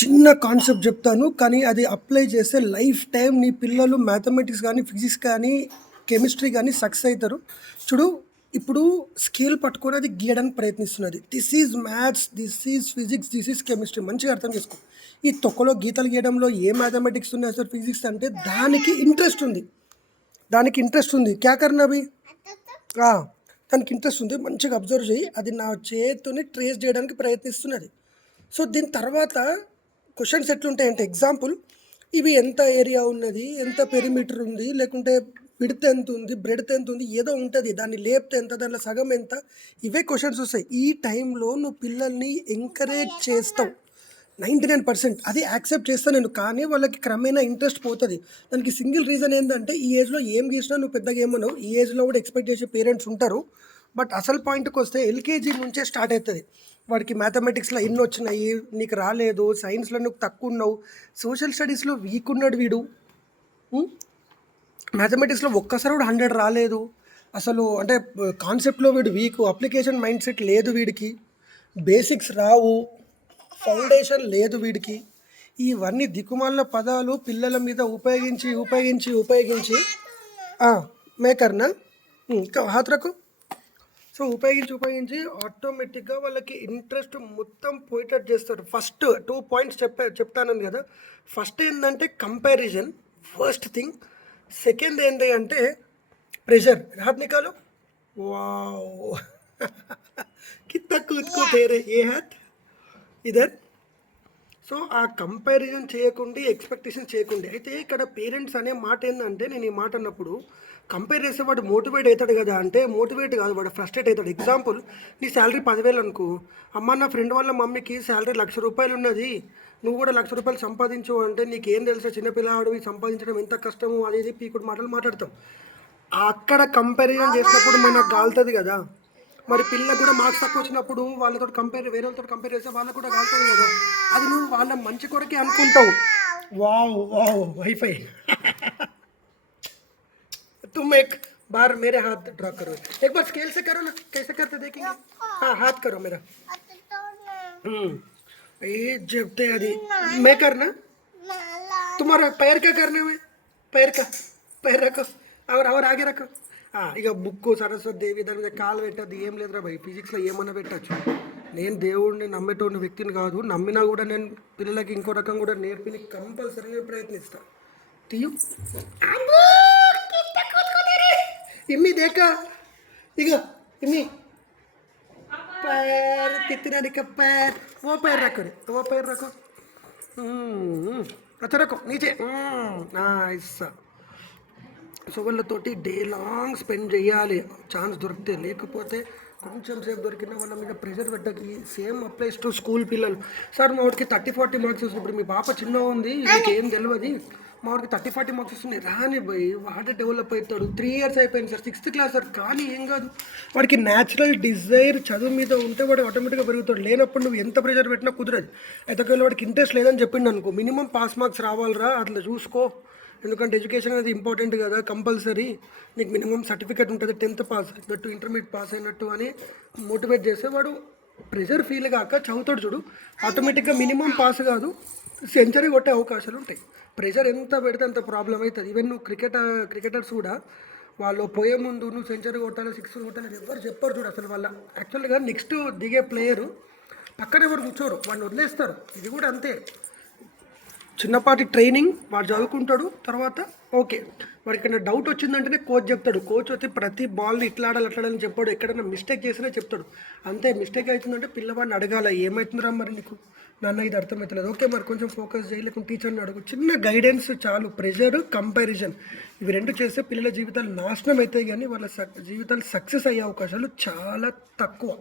చిన్న కాన్సెప్ట్ చెప్తాను, కానీ అది అప్లై చేస్తే లైఫ్ టైం నీ పిల్లలు మ్యాథమెటిక్స్ కానీ, ఫిజిక్స్ కానీ, కెమిస్ట్రీ కానీ సక్సెస్ అవుతారు. చూడు, ఇప్పుడు స్కేల్ పట్టుకొని అది గీయడానికి ప్రయత్నిస్తున్నది. This is maths, this is physics, this is chemistry. మంచిగా అర్థం చేసుకో. ఈ తొక్కలో గీతలు గీయడంలో ఏ మ్యాథమెటిక్స్ ఉన్నాయి అసలు, ఫిజిక్స్ అంటే దానికి ఇంట్రెస్ట్ ఉంది. క్యా కర్నా అభి? దానికి ఇంట్రెస్ట్ ఉంది. మంచిగా అబ్జర్వ్ చేయి. అది నా చేతిని ట్రేస్ చేయడానికి ప్రయత్నిస్తున్నది. సో దీని తర్వాత క్వశ్చన్స్ ఎట్లుంటాయంటే, ఎగ్జాంపుల్, ఇవి ఎంత ఏరియా ఉన్నది, ఎంత పెరిమీటర్ ఉంది, లేకుంటే విడ్త్ ఎంత ఉంది, బ్రెడ్త్ ఎంత ఉంది, ఏదో ఉంటుంది. దాన్ని లేపితే ఎంత, దాంట్లో సగం ఎంత, ఇవే క్వశ్చన్స్ వస్తాయి. ఈ టైంలో నువ్వు పిల్లల్ని ఎంకరేజ్ చేస్తావు 99%. అది యాక్సెప్ట్ చేస్తాను నేను. కానీ వాళ్ళకి క్రమేణా ఇంట్రెస్ట్ పోతుంది. దానికి సింగిల్ రీజన్ ఏంటంటే, ఈ ఏజ్లో ఏం గీసినా నువ్వు పెద్దగా ఏమన్నావు, ఈ ఏజ్లో కూడా ఎక్స్పెక్ట్ చేసే పేరెంట్స్ ఉంటారు. బట్ అసలు పాయింట్కి వస్తే ఎల్కేజీ నుంచే స్టార్ట్ అవుతుంది. వాడికి మ్యాథమెటిక్స్లో ఎన్ని వచ్చినాయి, నీకు రాలేదు, సైన్స్లో నువ్వు తక్కువ ఉన్నావు, సోషల్ స్టడీస్లో వీక్ ఉన్నాడు వీడు, మ్యాథమెటిక్స్లో ఒక్కసారి కూడా 100 రాలేదు అసలు. అంటే కాన్సెప్ట్లో వీడు వీక్, అప్లికేషన్ మైండ్ సెట్ లేదు వీడికి, బేసిక్స్ రావు, ఫౌండేషన్ లేదు వీడికి. ఇవన్నీ దిక్కుమాలిన పదాలు పిల్లల మీద ఉపయోగించి మేకర్నా హాత్ రకం. సో ఉపయోగించి ఆటోమేటిక్గా వాళ్ళకి ఇంట్రెస్ట్ మొత్తం పోయేటట్టు చేస్తారు. ఫస్ట్ 2 పాయింట్స్ చెప్తాను కదా. ఫస్ట్ ఏంటంటే కంపారిజన్, ఫస్ట్ థింగ్. సెకండ్ ఏంటి అంటే ప్రెషర్. हाथ निकालो. वाओ कितना कूद को तेरे ये हाथ इधर. సో ఆ కంపారిజన్ చేయకుండా, ఎక్స్పెక్టేషన్ చేయకుండా. అయితే ఇక్కడ పేరెంట్స్ అనే మాట ఏంటంటే, నేను ఈ మాట అన్నప్పుడు కంపేర్ చేస్తే వాడు మోటివేట్ అవుతాడు కదా అంటే, మోటివేట్ కాదు, వాడు ఫ్రస్ట్రేట్ అవుతాడు. ఎగ్జాంపుల్, నీ శాలరీ 10,000 అనుకో. అమ్మ, నా ఫ్రెండ్ వాళ్ళ మమ్మీకి శాలరీ ₹1,00,000 ఉన్నది, నువ్వు కూడా ₹1,00,000 సంపాదించు అంటే, నీకేం తెలుసా చిన్నపిల్లవాడు సంపాదించడం ఎంత కష్టమో, అది పీకుడు మాటలు మాట్లాడతాం. అక్కడ కంపారిజన్ చేసినప్పుడు మనకు గాలుతుంది కదా. మరి పిల్లలకు కూడా మార్క్స్ తక్కువ వచ్చినప్పుడు వేరే వాళ్ళతో కంపేర్ చేస్తే వాళ్ళకు కూడా కాలుతుంది కదా. అది నువ్వు వాళ్ళ మంచి కొరకే అనుకుంటావు. వావ్ వావ్ వైఫై तुम एक बार मेरे हाथ ड्रॉ करो, एक बार स्केल से करो ना, कैसे करते देखेंगे. हाँ, हाथ करो मेरा. ये जबते अभी मैं करना, तुम्हारा पैर क्या करने में, पैर रखो और आगे रखो. ఇక బుక్కు సరస్వతి దేవి దాని మీద కాలు పెట్టద్దు, ఏం లేదురా భయ్. ఫిజిక్స్లో ఏమన్నా పెట్టచ్చు. నేను దేవుడిని నమ్మేటోని వ్యక్తిని కాదు. నమ్మినా కూడా నేను పిల్లలకి ఇంకో రకం కూడా నేర్పిని కంపల్సరీగా ప్రయత్నిస్తాను. తీయు इम्मी देखा, इग इम्मी पैर कितना दिखा, पैर वो पैर रखो अच्छा रखो नीचे. ऐसा సో వాళ్ళతోటి డే లాంగ్ స్పెండ్ చేయాలి ఛాన్స్ దొరికితే. లేకపోతే కొంచెం సేపు దొరికిన వాళ్ళ మీద ప్రెషర్ పెట్టకి. సేమ్ అప్లైస్ టు స్కూల్ పిల్లలు. సార్ మా వాడికి 30-40 మార్క్స్ వస్తుంది. ఇప్పుడు మీ పాప చిన్న ఉంది, మీకు ఏం తెలియదు, మా వాడికి 30-40 మార్క్స్ వస్తున్నాయి. రాని పోయి వాడే డెవలప్ అవుతాడు. 3 years అయిపోయింది సార్, 6th క్లాస్ సార్. కానీ ఏం కాదు, వాడికి న్యాచురల్ డిజైర్ చదువు మీద ఉంటే వాడు ఆటోమేటిక్గా పెరుగుతాడు. లేనప్పుడు నువ్వు ఎంత ప్రెషర్ పెట్టినా కుదరదు. అయితే ఒకవేళ వాడికి ఇంట్రెస్ట్ లేదని చెప్పిండు అనుకో, మినిమం పాస్ మార్క్స్ రావాలిరా, అట్లా చూసుకో. ఎందుకంటే ఎడ్యుకేషన్ అనేది ఇంపార్టెంట్ కదా, కంపల్సరీ. నీకు మినిమం సర్టిఫికేట్ ఉంటుంది, 10th పాస్ అయినట్టు, ఇంటర్మీడియట్ పాస్ అయినట్టు అని మోటివేట్ చేస్తే వాడు ప్రెషర్ ఫీల్ కాక చదువుతాడు. చూడు, ఆటోమేటిక్గా మినిమం పాస్ కాదు, సెంచరీ కొట్టే అవకాశాలు ఉంటాయి. ప్రెషర్ ఎంత పెడితే అంత ప్రాబ్లం అవుతుంది. ఈవెన్ నువ్వు క్రికెటర్స్ కూడా వాళ్ళు పోయే ముందు నువ్వు సెంచరీ కొట్టాలి, 6 కొట్టాలి ఎవరు చెప్పరు. చూడు, అసలు వాళ్ళ యాక్చువల్గా నెక్స్ట్ దిగే ప్లేయరు పక్కన ఎవరు కూర్చోరు, వాడిని వదిలేస్తారు. ఇది కూడా అంతే. చిన్నపాటి ట్రైనింగ్ వాడు చదువుకుంటాడు. తర్వాత ఓకే, వాడికి డౌట్ వచ్చిందంటేనే కోచ్ చెప్తాడు. కోచ్ వచ్చి ప్రతి బాల్ని ఇట్లా ఆడాలి అట్లా ఆడాలని చెప్పాడు. ఎక్కడైనా మిస్టేక్ చేసినా చెప్తాడు. అంతే. మిస్టేక్ అవుతుందంటే పిల్లవాడిని అడగాల, ఏమవుతుందిరా మరి నీకు, నాన్న ఇది అర్థమవుతలేదు, ఓకే మరి కొంచెం ఫోకస్ చేయి, లేకుంటే టీచర్ని అడుగు. చిన్న గైడెన్స్ చాలు. ప్రెషర్, కంపారిజన్, ఇవి 2 చేస్తే పిల్లల జీవితాలు నాశనం అవుతాయి, కానీ వాళ్ళ జీవితాలు సక్సెస్ అయ్యే అవకాశాలు చాలా తక్కువ.